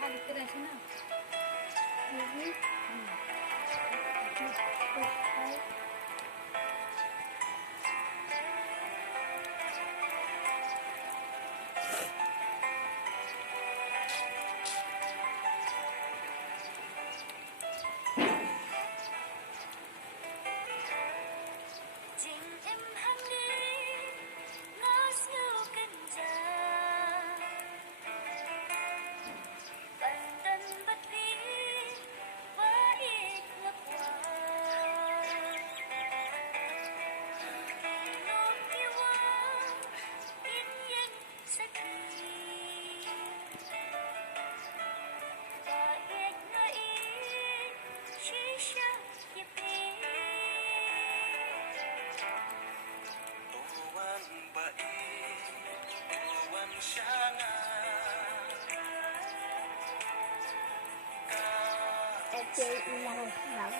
खाली करायची ना. Tình em hăng đi ngỡ siêu kinh gia bản thân bất kỳ và ít là quá nỗi yêu yên yên sẽ khi và ít nơi chỉ sao kịp đi Tuan baik, tuan sangat chơi nhau là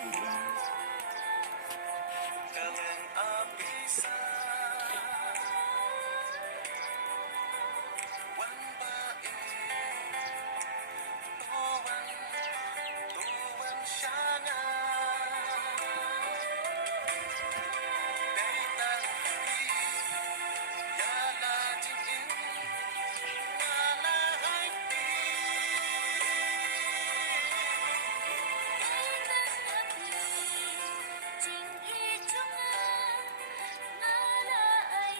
kalian abisa wan baik, tuan sangat day tan ya la jing in na la hai ti tình yêu trong ngã là ai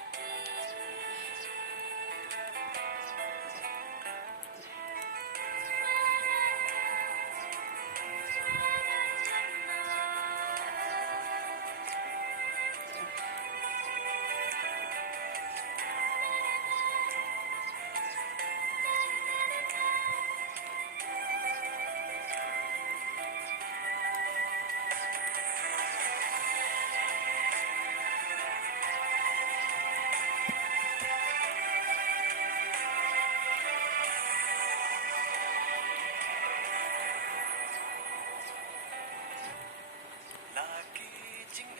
lagi jing